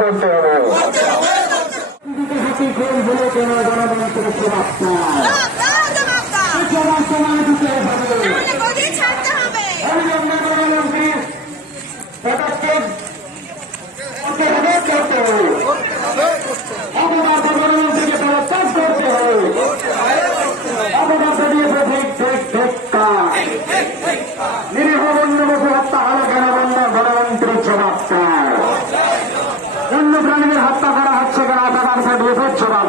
করতে হবে। গণতন্ত্রের সুরক্ষা জবাব তোমার দিতে হবে ছাড়তে হবে অবিলম্বে প্রধানমন্ত্রী পদক্ষেপ করতে হবে করতে হবে অপরাধ প্রধানমন্ত্রীকে পদত্যাগ করতে হবে অপরাধ দিয়েছে ঠিক ঠিক ঠিক কাজ নিরীহ বন্যবসু হত্যা হলো কেন বন্য গণমন্ত্রী জবাব চায় অন্য প্রাণীদের হত্যা করা হচ্ছে কেন অপরাধ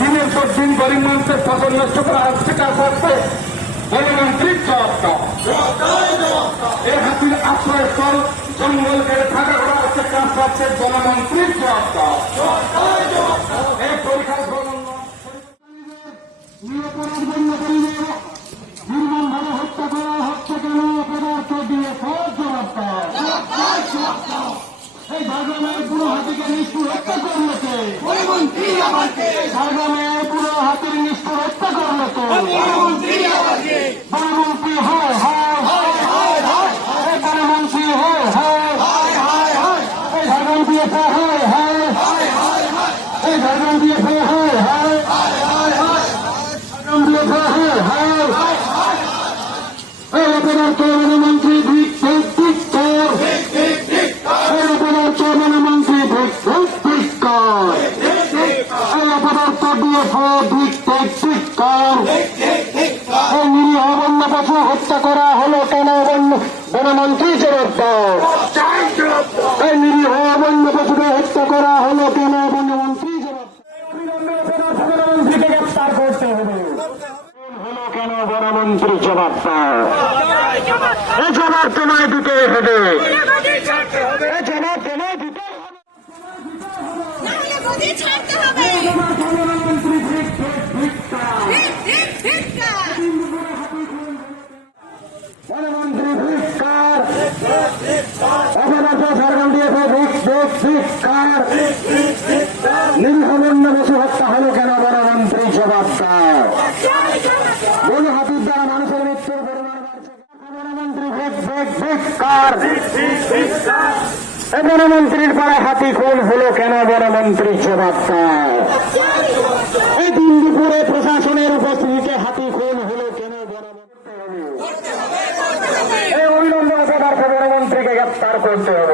দিনের পর দিন গরিব মানুষের ফসল নষ্ট করা কাজ করতে প্রধানমন্ত্রীর জবাবটা। এই হাতির আশ্রয়স্থল জঙ্গল কেড়ে থাকা করা হচ্ছে কাজ হচ্ছে জনমন্ত্রীর জবাবটা। এই পরীক্ষার নিরাপরাধ ঝাড়গ্রামের পুরো হাতিকে নিষ্ঠুর হত্যা করল কে ঝাড়গ্রামের পুরো হাতির নিষ্ঠুর হত্যা করল কে বনমন্ত্রী হয় হয় এই বনমন্ত্রী হয় হয় এই ঝাড়গ্রাম দিয়ে হয় হয় এই ঝাড়গ্রাম দিয়ে হয় হয় ঝাড়গ্রাম দিয়ে হয় হয় এই অপরাধ বনমন্ত্রী এই অপরাধ ডিএফ দিক দিক দিক কর এই নিরীহ বন্য পশু হত্যা করা হলো কেন বনমন্ত্রী জবাব দাও এই নিরীহ বন্য পশুকে হত্যা করা হলো কেন বনমন্ত্রী গ্রেপ্তার করতে হবে হলো কেন বনমন্ত্রী জবাব দাও জবাব তোমায় দিতে হবে এই জবাব তোমায় দিতে হবে নাহলে গদি ছাড়তে হবে বনমন্ত্রী ঠিক ঠিক ঠিক ঠিক ঠিক ঠিক কাজ। বনমন্ত্রী ভিক্ষার অপরাধ সরকার দিয়েছে ভিক ভিক ভিক্ষার নিরীহ বন্য পশু হত্যা হলো কেন বনমন্ত্রী জবাব দাও বন হাতির দ্বারা মানুষের মৃত্যুর বনমন্ত্রী ভিক ভিক ভিক্ষার এই বনমন্ত্রীর পাড়ায় হাতি খুন হলো কেন বনমন্ত্রী জবাব এই দিন দুপুরে প্রশাসনের উপস্থিতিতে হাতি খুন হলো কেন বনমন্ত্রী এই অবিলম্বে বনমন্ত্রীকে গ্রেপ্তার করতে হবে।